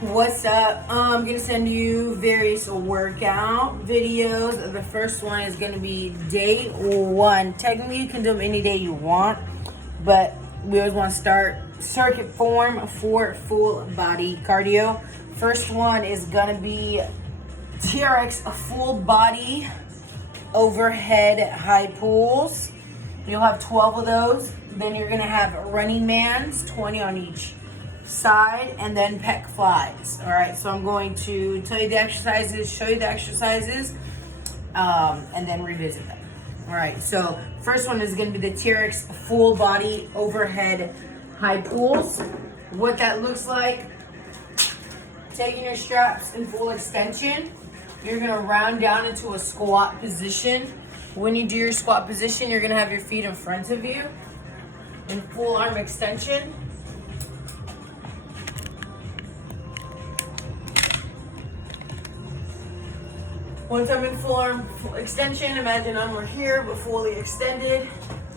What's up? I'm gonna send you various workout videos. The first one is gonna be day one. Technically, you can do them any day you want, but we always want to start circuit form for full body cardio. First one is gonna be TRX full body overhead high pulls. You'll have 12 of those. Then you're gonna have running mans, 20 on each side, and then pec flies. All right, so I'm going to tell you the exercises, show you the exercises, and then revisit them. All right, so first one is going to be the TRX full body overhead high pulls. What that looks like: taking your straps in full extension, you're going to round down into a squat position. When you do your squat position, you're going to have your feet in front of you in full arm extension. Once I'm in full arm extension, imagine I'm right here but fully extended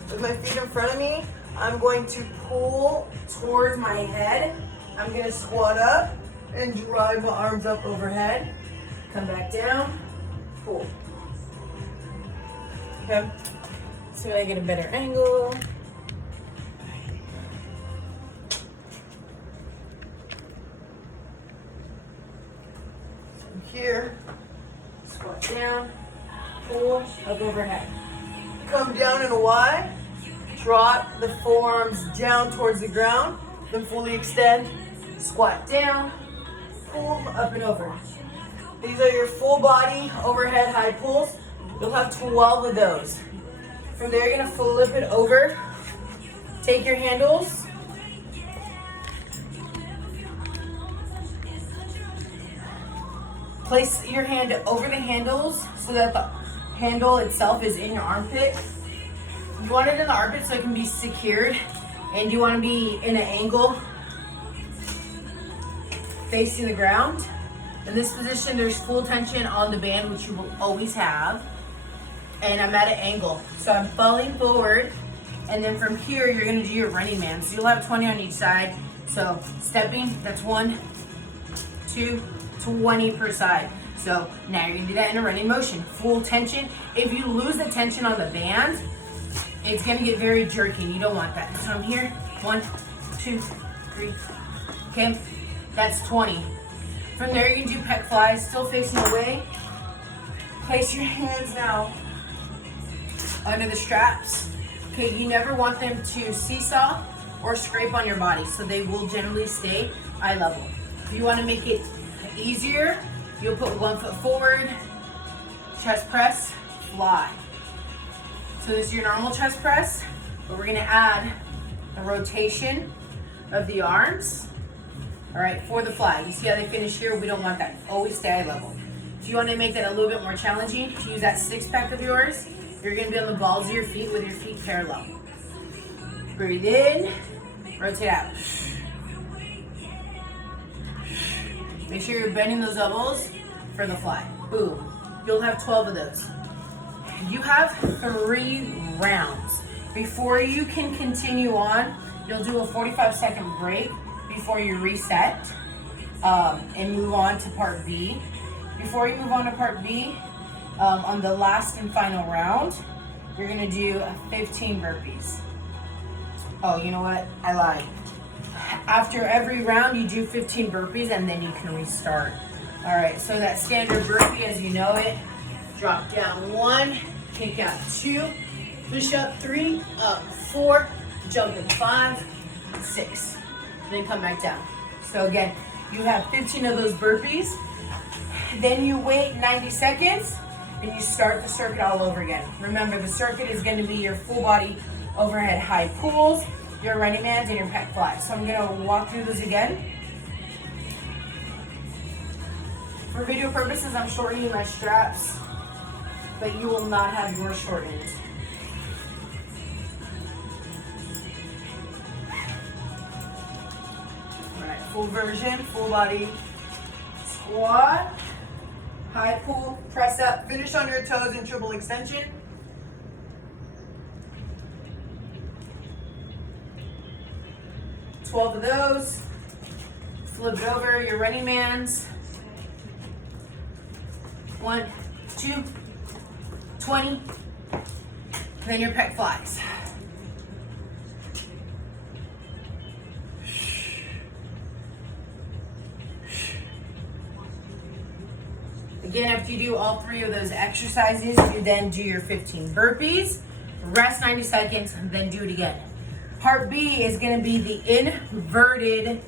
with my feet in front of me. I'm going to pull towards my head. I'm going to squat up and drive the arms up overhead. Come back down, pull. Okay, so I get a better angle. So here. Squat down, pull, up overhead. Come down in a Y, drop the forearms down towards the ground, then fully extend, squat down, pull, up and over. These are your full body overhead high pulls. You'll have 12 of those. From there, you're gonna flip it over, take your handles, place your hand over the handles so that the handle itself is in your armpit. You want it in the armpit so it can be secured, and you want to be in an angle facing the ground. In this position, there's full tension on the band, which you will always have, and I'm at an angle. So I'm falling forward, and then from here, you're going to do your running man. So you'll have 20 on each side. So stepping, that's 1, 2, 20 per side. So now you're gonna do that in a running motion, full tension. If you lose the tension on the band, it's gonna get very jerky. You don't want that. So I'm here, 1, 2, 3. Okay, that's 20. From there, you can do pec flies, still facing away. Place your hands now under the straps. Okay, you never want them to seesaw or scrape on your body, so they will generally stay eye level. If you want to make it easier, you'll put 1 foot forward, chest press, fly. So this is your normal chest press, but we're gonna add a rotation of the arms, all right, for the fly. You see how they finish here? We don't want that. Always stay eye level. If you want to make that a little bit more challenging, to use that 6-pack of yours, you're gonna be on the balls of your feet with your feet parallel. Breathe in, rotate out. Make sure you're bending those elbows for the fly. Boom. You'll have 12 of those. You have 3 rounds. Before you can continue on, you'll do a 45-second break before you reset and move on to part B. Before you move on to part B, on the last and final round, you're gonna do 15 burpees. Oh, you know what? I lied. After every round, you do 15 burpees and then you can restart. All right, so that standard burpee as you know it, drop down 1, kick out 2, push up 3, up 4, jump in 5, 6, then come back down. So again, you have 15 of those burpees, then you wait 90 seconds and you start the circuit all over again. Remember, the circuit is gonna be your full body overhead high pulls, your running mans, and your pec flies. So I'm gonna walk through those again. For video purposes, I'm shortening my straps, but you will not have yours shortened. All right, full version, full body squat, high pull, press up, finish on your toes in triple extension. 12 of those. Flip it over, your running man's. 1, 2, 20. Then your pec flies. Again, after you do all 3 of those exercises, you then do your 15 burpees, rest 90 seconds, and then do it again. Part B is going to be the inverted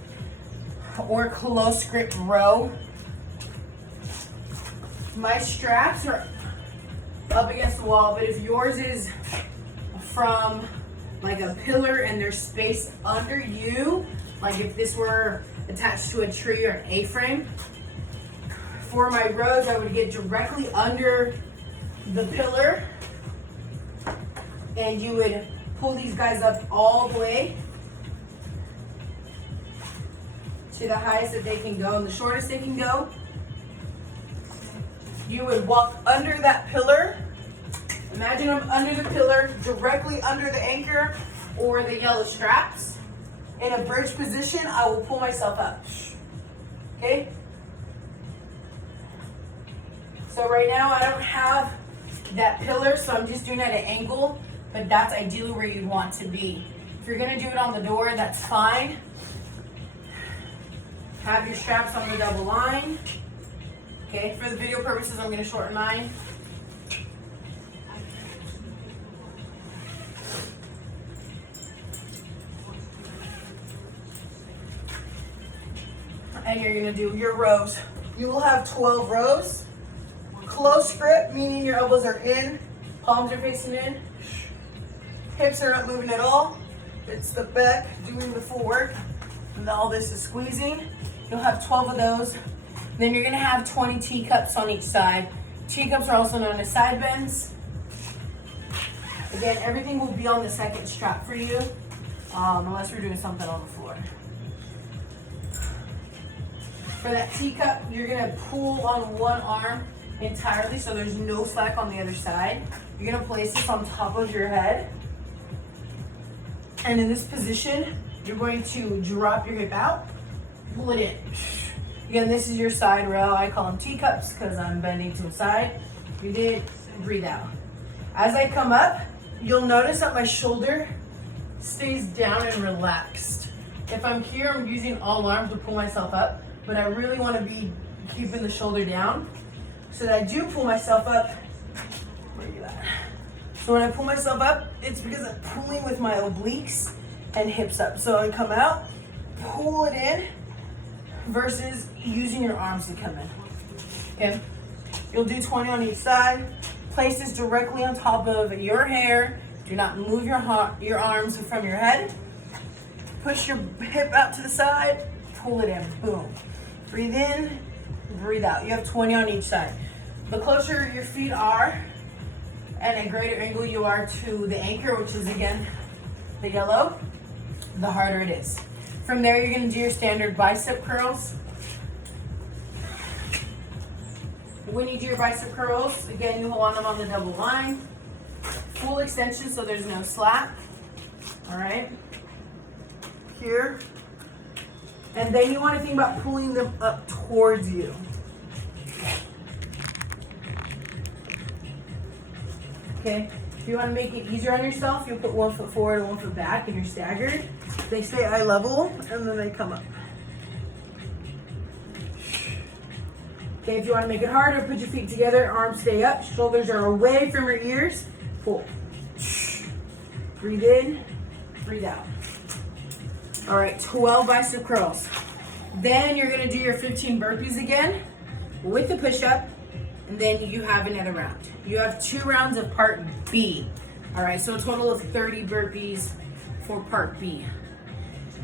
or close grip row. My straps are up against the wall, but if yours is from like a pillar and there's space under you, like if this were attached to a tree or an A-frame, for my rows, I would get directly under the pillar and you would pull these guys up all the way to the highest that they can go and the shortest they can go. You would walk under that pillar. Imagine I'm under the pillar, directly under the anchor or the yellow straps. In a bridge position, I will pull myself up. Okay? So right now I don't have that pillar, so I'm just doing it at an angle, but that's ideally where you want to be. If you're gonna do it on the door, that's fine. Have your straps on the double line. Okay, for the video purposes, I'm gonna shorten mine. And you're gonna do your rows. You will have 12 rows. Close grip, meaning your elbows are in, palms are facing in, hips are not moving at all. It's the back doing the full work, and all this is squeezing. You'll have 12 of those. Then you're gonna have 20 T-cups on each side. T-cups are also known as side bends. Again, everything will be on the second strap for you, unless we're doing something on the floor. For that T-cup, you're gonna pull on one arm entirely, so there's no slack on the other side. You're gonna place this on top of your head. And in this position, you're going to drop your hip out, pull it in. Again, this is your side rail. I call them teacups because I'm bending to the side. You did, breathe out. As I come up, you'll notice that my shoulder stays down and relaxed. If I'm here, I'm using all arms to pull myself up, but I really want to be keeping the shoulder down. So that I do pull myself up. Where are you at? So when I pull myself up, it's because I'm pulling with my obliques and hips up. So I come out, pull it in, versus using your arms to come in. Okay? You'll do 20 on each side. Place this directly on top of your hair. Do not move your arms from your head. Push your hip out to the side, pull it in, boom. Breathe in, breathe out. You have 20 on each side. The closer your feet are and a greater angle you are to the anchor, which is again the yellow, the harder it is. From there, you're gonna do your standard bicep curls. When you do your bicep curls, again, you want them on the double line. Full extension so there's no slack. All right, here. And then you wanna think about pulling them up towards you. Okay, if you want to make it easier on yourself, you'll put 1 foot forward and 1 foot back and you're staggered. They stay eye level and then they come up. Okay, if you want to make it harder, put your feet together, arms stay up, shoulders are away from your ears. Pull. Breathe in, breathe out. All right, 12 bicep curls. Then you're going to do your 15 burpees again with the push-up. And then you have another round. You have 2 rounds of part B. All right, so a total of 30 burpees for part B.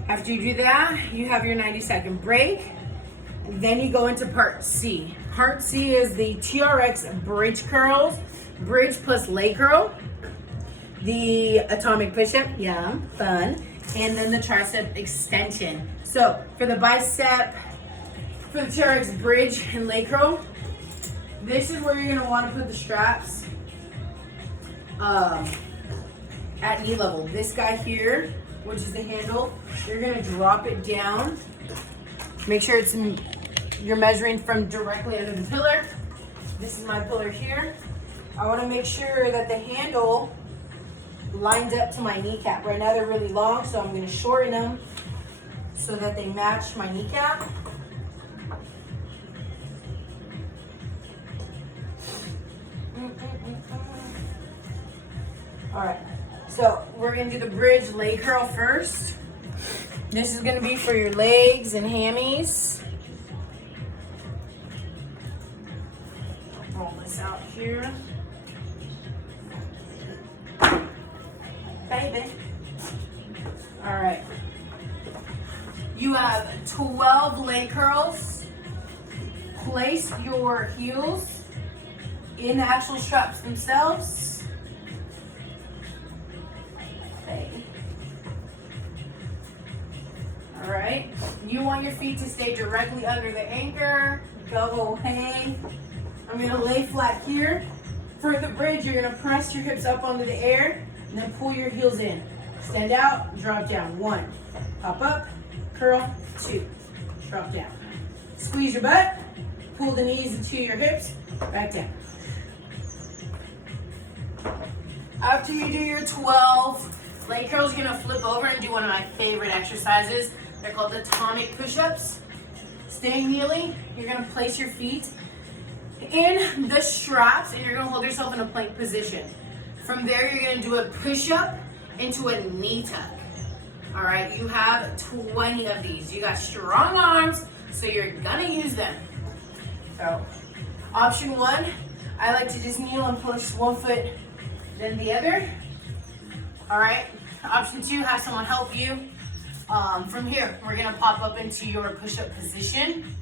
After you do that, you have your 90-second break. And then you go into part C. Part C is the TRX bridge curls, bridge plus leg curl, the atomic push-up, yeah, fun, and then the tricep extension. So for the bicep, for the TRX bridge and leg curl, this is where you're going to want to put the straps at knee level. This guy here, which is the handle, you're going to drop it down Make sure you're measuring from directly under the pillar. This is my pillar here. I want to make sure that the handle lines up to my kneecap. Right now they're really long, so I'm going to shorten them so that they match my kneecap. All right, so we're going to do the bridge leg curl first. This is going to be for your legs and hammies. Roll this out here. Baby. All right. You have 12 leg curls. Place your heels in the actual straps themselves. Okay. All right. You want your feet to stay directly under the anchor. Go away. I'm going to lay flat here. For the bridge, you're going to press your hips up onto the air and then pull your heels in. Stand out, drop down. 1, pop up, curl, 2, drop down. Squeeze your butt, pull the knees into your hips, back down. After you do your 12 leg curls, you're gonna flip over and do one of my favorite exercises. They're called atomic push-ups. Staying kneeling, you're gonna place your feet in the straps and you're gonna hold yourself in a plank position. From there, you're gonna do a push-up into a knee tuck. All right, you have 20 of these. You got strong arms, so you're gonna use them. So, option 1, I like to just kneel and push one foot, then the other. All right, option 2, have someone help you. From here, we're gonna pop up into your push-up position.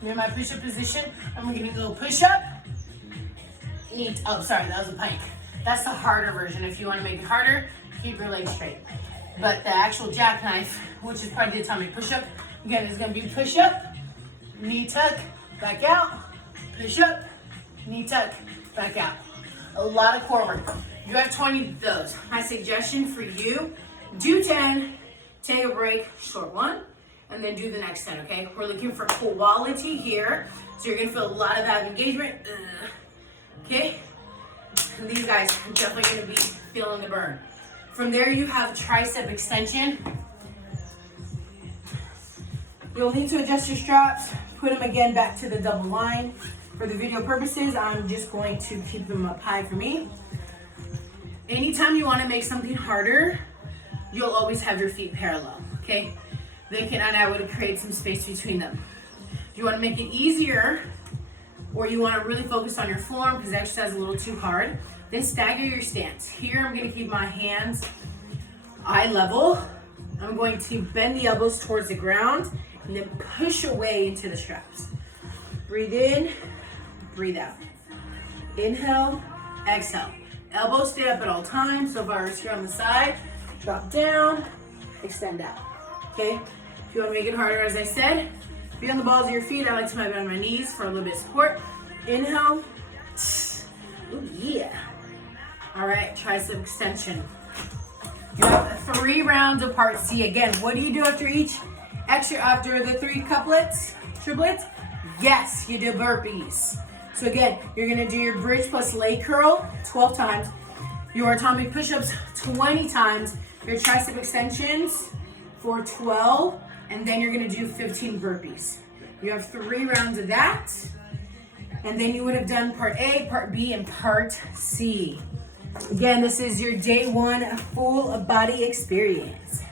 You're in my push-up position, and we're gonna go push-up, oh, sorry, that was a plank. That's the harder version. If you want to make it harder, keep your legs straight. But the actual jackknife, which is probably the atomic push-up, again, is going to be push-up, knee tuck, back out, push-up, knee tuck, back out. A lot of core work. You have 20 of those. My suggestion for you, do 10, take a break, short one, and then do the next 10, okay? We're looking for quality here, so you're going to feel a lot of that engagement. Okay? And these guys are definitely going to be feeling the burn. From there, you have tricep extension. You'll need to adjust your straps, put them again back to the double line. For the video purposes, I'm just going to keep them up high for me. Anytime you want to make something harder, you'll always have your feet parallel, okay? And I would create some space between them. If you want to make it easier, or you want to really focus on your form because the exercise is a little too hard, then stagger your stance. Here, I'm going to keep my hands eye level. I'm going to bend the elbows towards the ground and then push away into the straps. Breathe in, breathe out. Inhale, exhale. Elbows stay up at all times. So if I was here on the side, drop down, extend out. Okay? If you want to make it harder, as I said, be on the balls of your feet. I like to bend on my knees for a little bit of support. Inhale. Ooh, yeah. All right, tricep extension. You have 3 rounds of part C. Again, what do you do after after the 3 couplets, triplets? Yes, you do burpees. So again, you're gonna do your bridge plus leg curl 12 times, your atomic push-ups 20 times, your tricep extensions for 12, and then you're gonna do 15 burpees. You have 3 rounds of that, and then you would have done part A, part B, and part C. Again, this is your day 1 full body experience.